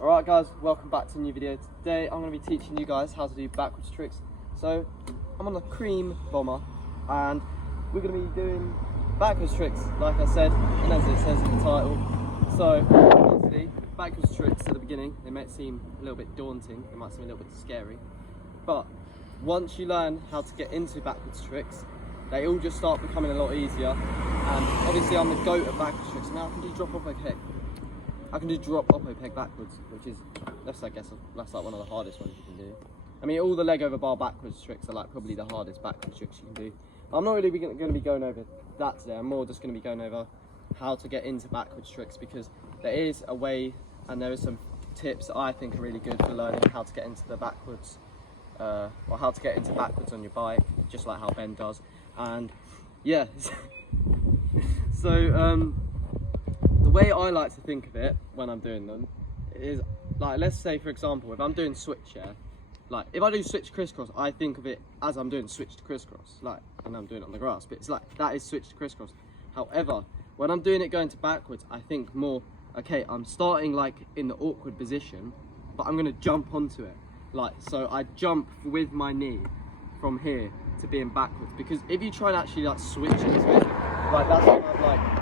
Alright guys, welcome back to a new video. Today I'm going to be teaching you guys how to do backwards tricks. So I'm on the cream bomber and we're going to be doing backwards tricks like I said, and as it says in the title. So obviously backwards tricks at the beginning, they might seem a little bit daunting, they might seem a little bit scary, but once you learn how to get into backwards tricks, they all just start becoming a lot easier. And obviously I'm the goat at backwards tricks. Now I can do drop oppo peg. I can do drop oppo peg backwards, which is, that's like one of the hardest ones you can do. I mean, all the leg over bar backwards tricks are like probably the hardest backwards tricks you can do. I'm not really going to be going over that today. I'm more just going to be going over how to get into backwards tricks, because there is a way and there are some tips that I think are really good for learning how to get into the backwards, or how to get into backwards on your bike, just like how Ben does. And yeah, so the way I like to think of it when I'm doing them is like, let's say for example, if I'm doing switch, yeah, like if I do switch crisscross, I think of it as I'm doing switch to crisscross, like, and I'm doing it on the grass, but it's like that is switch to crisscross. However, when I'm doing it going to backwards, I think more, okay, I'm starting like in the awkward position, but I'm gonna jump onto it, like, so I jump with my knee from here to being backwards, because if you try and actually like switch into it, like that's kind of like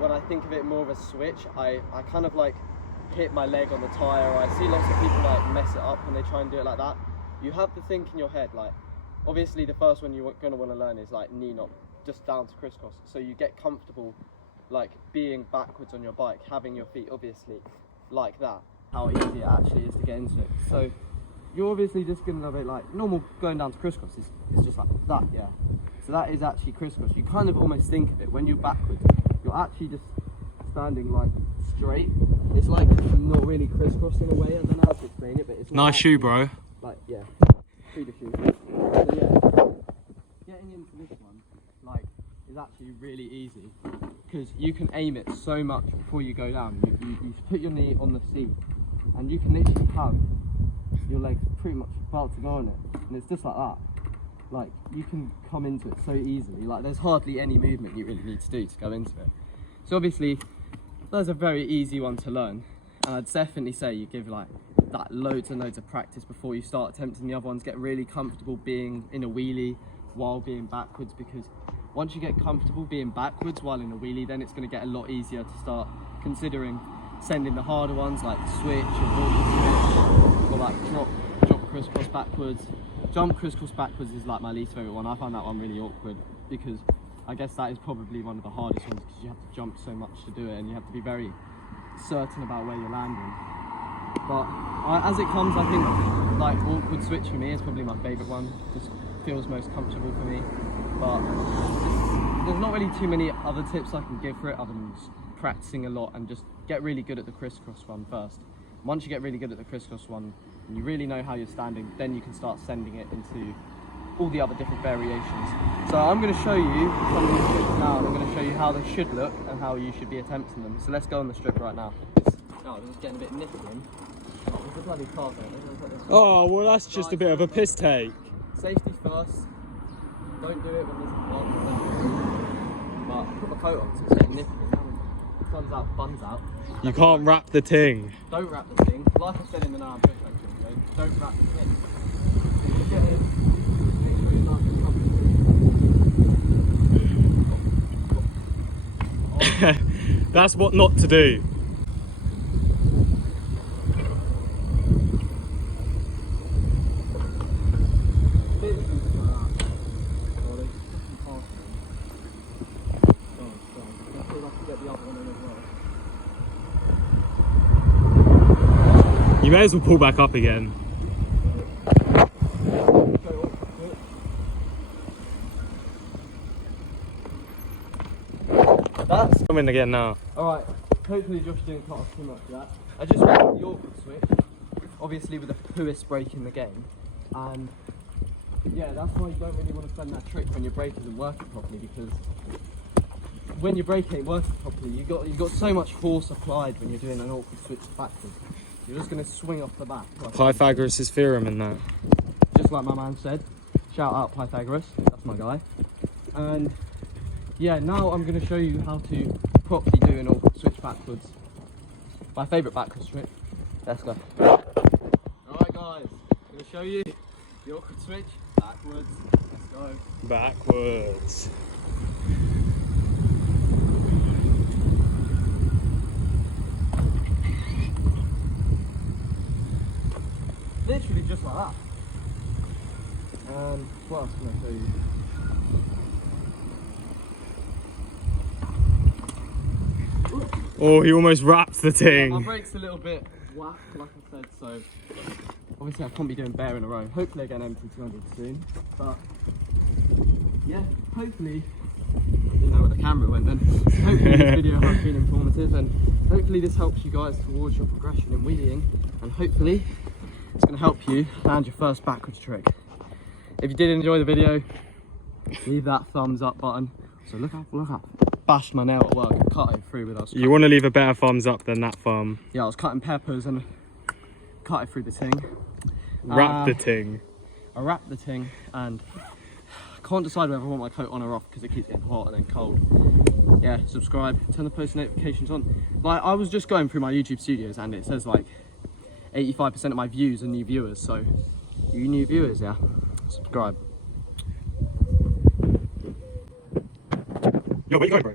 when I think of it more of a switch, I kind of like hit my leg on the tyre. I see lots of people like mess it up when they try and do it like that. You have to think in your head, like, obviously the first one you're going to want to learn is like knee knock, just down to crisscross, so you get comfortable like being backwards on your bike, having your feet obviously like that, how easy it actually is to get into it. So you're obviously just going to have it like normal going down to crisscross, it's just like that, yeah. So that is actually crisscross. You kind of almost think of it when you're backwards, you're actually just standing like straight. It's like not really crisscross in a way, I don't know how to explain it, but it's nice shoe, bro. Like, yeah, feeder shoe. So yeah, getting into this one like is actually really easy, because you can aim it so much before you go down. You put your knee on the seat and you can literally have your legs pretty much about to go on it, and it's just like that. Like, you can come into it so easily, like there's hardly any movement you really need to do to go into it. So obviously that's a very easy one to learn, and I'd definitely say you give like that loads and loads of practice before you start attempting the other ones. Get really comfortable being in a wheelie while being backwards, because once you get comfortable being backwards while in a wheelie, then it's going to get a lot easier to start considering sending the harder ones like switch or awkward switch, or like drop crisscross backwards. Jump crisscross backwards is like my least favourite one. I find that one really awkward, because I guess that is probably one of the hardest ones, because you have to jump so much to do it and you have to be very certain about where you're landing. But as it comes, I think like awkward switch for me is probably my favourite one. Just feels most comfortable for me. But there's not really too many other tips I can give for it other than just practicing a lot and just get really good at the crisscross one first. Once you get really good at the crisscross one and you really know how you're standing, then you can start sending it into all the other different variations. So I'm going to show you some of these tricks now, and I'm going to show you how they should look and how you should be attempting them. So let's go on the strip right now. Oh, this is getting a bit nippy in. Oh, there's a bloody car there. Oh, well, that's just a bit of a piss take. Safety first. Don't do it when there's a car. But put the coat on so it's getting nippy. Sun's out, bun's out. You can't wrap the ting. Don't wrap the thing. Like I said in the now video, don't wrap the thing. If you get it, make sure you're nice and comfortable. That's what not to do. You may as well pull back up again. That's Come in again now. alright. Hopefully Josh didn't cut off too much of that. I just went the awkward switch, obviously with the pooest brake in the game, and yeah, that's why you don't really want to spend that trick when your brake isn't working properly, because when your brake ain't working properly, you got so much force applied when you're doing an awkward switch backwards. You're just going to swing off the back. Pythagoras' theorem in that. Just like my man said. Shout out Pythagoras, that's my guy. And yeah, now I'm going to show you how to properly do an awkward switch backwards. My favourite backwards trick. Let's go. Alright guys, I'm going to show you the awkward switch backwards. Let's go. Backwards. Literally just like that. And what else can I show you? Oh, he almost wrapped the My thing. brake's a little bit whacked, like I said, so obviously I can't be doing bare in a row. Hopefully I get an MT200 soon, but yeah, hopefully, I didn't know where the camera went then. Hopefully this video has been informative, and hopefully this helps you guys towards your progression in wheeling, and hopefully it's going to help you land your first backwards trick. If you did enjoy the video, leave that thumbs up button. So look up. Bashed my nail at work and cut it through with us. You want to leave a better thumbs up than that thumb. Yeah, I was cutting peppers and cut it through the ting. Wrap the ting. I wrapped the ting and I can't decide whether I want my coat on or off because it keeps getting hot and then cold. Yeah, subscribe, turn the post notifications on. Like, I was just going through my YouTube studios and it says like 85% of my views are new viewers, so you new viewers, yeah, subscribe. Yo, where you going, bro?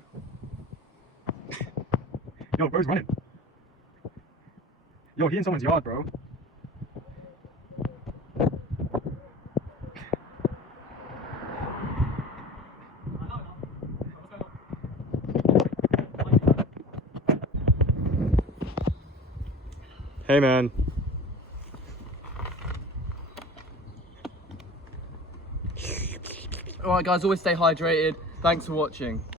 Yo, bro's running. Yo, he in someone's yard, bro. Hey, man. Alright guys, always stay hydrated. Thanks for watching.